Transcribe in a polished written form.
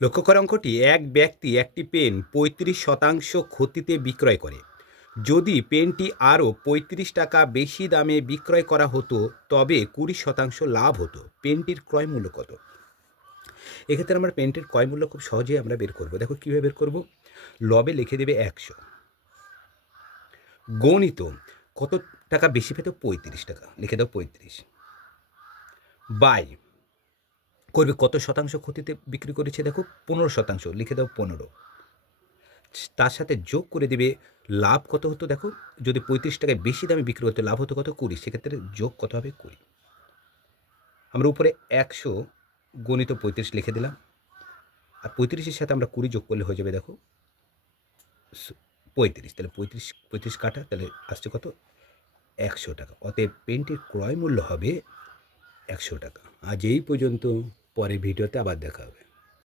লক্ষ্য করা অঙ্কটি, এক ব্যক্তি একটি পেন ৩৫% ক্ষতিতে বিক্রয় করে। যদি পেনটি আরও ৳৩৫ বেশি দামে বিক্রয় করা হতো, তবে ২০% লাভ হতো। পেনটির ক্রয় মূল্য কত? এক্ষেত্রে আমরা পেনটির ক্রয় মূল্য খুব সহজেই আমরা বের করব। দেখো কীভাবে বের করব? লবে লিখে দেবে ১০০, গণিত কত টাকা বেশি পেত? ৳৩৫, লিখে দাও ৩৫, বাই করবে কত শতাংশ ক্ষতিতে বিক্রি করেছে? দেখো ১৫%, লিখে দাও ১৫, তার সাথে যোগ করে দেবে লাভ কত হতো? দেখো, যদি ৳৩৫ বেশি দামে বিক্রি হতো, লাভ হতো কত? ২০, সেক্ষেত্রে যোগ কত হবে? ২০। আমরা উপরে ১০০ গণিত ৩৫ লিখে দিলাম, আর ৩৫-এর সাথে আমরা ২০ যোগ করলে হয়ে যাবে, দেখো ৩৫। তাহলে ৩৫ কাটা, তাহলে আসছে কত? ৳১০০। অতএব পেনটির ক্রয় মূল্য হবে ৳১০০। আজ এই পর্যন্ত, পরের ভিডিওতে আবার দেখা হবে।